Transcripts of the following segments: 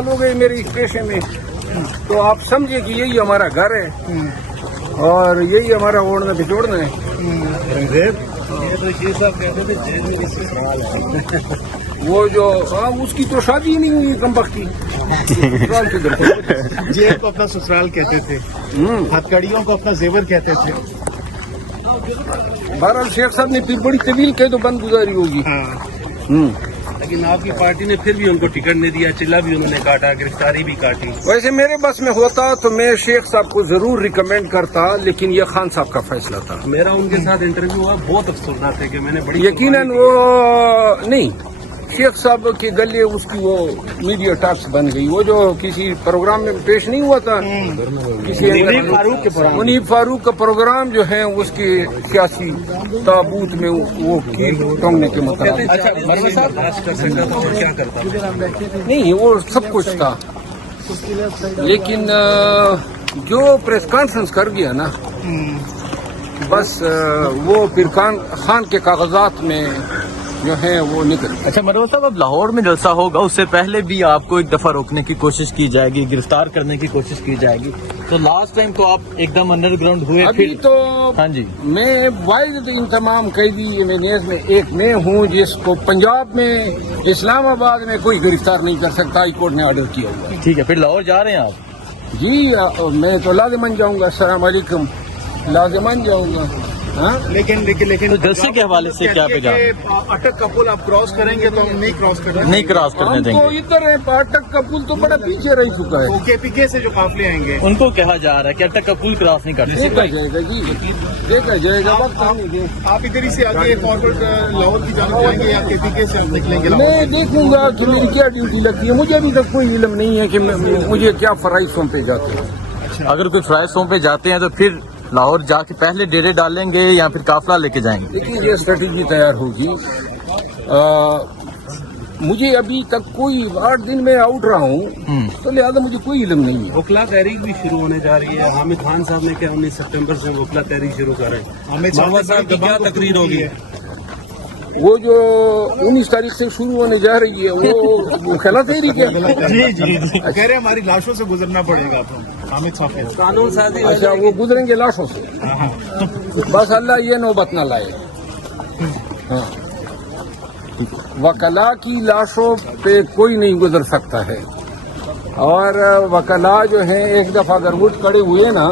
سال ہو گئے میرے اس پیشے میں، تو آپ سمجھے کہ یہی ہمارا گھر ہے اور یہی ہمارا اوڑھنا بچوڑنا ہے۔ وہ جو اس کی تو شادی ہی نہیں ہوئی کمبختی، سسرال کی طرف۔ جیب کو اپنا سسرال کہتے تھے، ہتھکڑیوں کو اپنا زیور کہتے تھے۔ بہرحال شیخ صاحب نے پھر بڑی طویل کہہ تو بند گزاری ہوگی۔ لیکن آپ کی پارٹی نے پھر بھی ان کو ٹکٹ نہیں دیا، چلا بھی انہوں نے کاٹا، گرفتاری بھی کاٹی۔ ویسے میرے بس میں ہوتا تو میں شیخ صاحب کو ضرور ریکمینڈ کرتا، لیکن یہ خان صاحب کا فیصلہ تھا۔ میرا ان کے ساتھ انٹرویو ہوا، بہت افسوسناک ہے کہ میں نے بڑی یقیناً وہ نہیں، شیخ صاحب کے گلے اس کی وہ میڈیا ٹاکس بن گئی، وہ جو کسی پروگرام میں پیش نہیں ہوا تھا، کسی منیب فاروق کا پروگرام جو ہے اس کے سیاسی تابوت میں وہ کیل ٹونگنے کے مطابق برداشت کر سکتا تھا اور کیا کرتا۔ نہیں، وہ سب کچھ تھا، لیکن جو پریس کانفرنس کر گیا نا، بس وہ پھر خان کے کاغذات میں جو ہے وہ نکل۔ اچھا مروت صاحب، اب لاہور میں جلسہ ہوگا، اس سے پہلے بھی آپ کو ایک دفعہ روکنے کی کوشش کی جائے گی، گرفتار کرنے کی کوشش کی جائے گی، تو لاسٹ ٹائم تو آپ ایک دم انڈر گراؤنڈ ہوئے، ابھی پھر تو ہاں جی میں واحد ان تمام قیدی ایمینیز میں ایک میں ہوں جس کو پنجاب میں اسلام آباد میں کوئی گرفتار نہیں کر سکتا، ہائی کورٹ نے آرڈر کیا ہوا ہے۔ ٹھیک ہے، پھر لاہور جا رہے ہیں آپ؟ جی میں تو لازماً جاؤں گا، السلام علیکم، لازماً جاؤں گا۔ ہاں لیکن تو جلسے کے حوالے سے کیا پیغام؟ اٹک کا پل آپ کراس کریں گے تو ہم نہیں کراس کریں گے، نہیں کراس کرنے ہم دیں تو گے، ادھر ہے، اٹک کا پل تو بڑا پیچھے رہ چکا ہے۔ کے پی کے سے جو قافلے آئیں گے ان کو کہا جا رہا ہے کہ اٹک کا پل کراس نہیں کرتے۔ دیکھا جائے گا جی، دیکھا جائے گا، وقت آنے دیں۔ آپ ادھر ہی سے آگے فارورڈ لاہور کی جانب جائیں گے یا کے پی کے سے ہم نکلیں گے میں لاہور؟ دیکھوں گا کہ میری کیا ڈیوٹی لگتی ہے، مجھے ابھی تک کوئی علم نہیں ہے کہ مجھے کیا فرائض سونپے جاتے ہیں۔ اگر کوئی فرائض پہ جاتے ہیں تو پھر لاہور جا کے پہلے ڈیرے ڈالیں گے یا پھر قافلہ لے کے جائیں گے؟ لیکن یہ اسٹریٹجی تیار ہوگی۔ مجھے ابھی تک کوئی 8 دن میں آؤٹ رہا ہوں، تو لہٰذا مجھے کوئی علم نہیں ہے۔ وکلا تحریک بھی شروع ہونے جا رہی ہے، حامد خان صاحب نے کیا 19 ستمبر سے وکلا تحریک شروع کر رہے ہیں۔ حامد محمد صاحب کی کیا تقریر ہوگی؟ وہ جو 19 تاریخ سے شروع ہونے جا رہی ہے وہ خلا تحریک ہے۔ جی کہہ رہے ہیں ہماری لاشوں سے گزرنا پڑے گا آپ کو، حامد صاحب۔ قانون سازی اچھا، وہ گزریں گے لاشوں سے، بس اللہ یہ نوبت نہ لائے۔ ہاں، وکلا کی لاشوں پہ کوئی نہیں گزر سکتا ہے، اور وکلا جو ہیں ایک دفعہ اگر اٹھ کھڑے ہوئے نا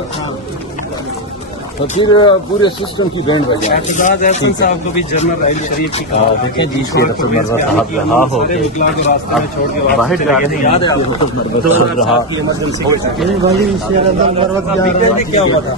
تو پھر پورے سسٹم کی بینڈ بجائے۔ اعتزاز احسن صاحب کو بھی جنرل راحیل شریف کی دیکھیں جی، شیرت المرضہ صاحب رہا ہو سارے وکلا کو راستے میں چھوڑ کے باہر واپس جا چلے رہے گئے، یاد ہے آپ کو؟ 2007 کی ایمرجنسی کے ٹائم کیا ہوا تھا؟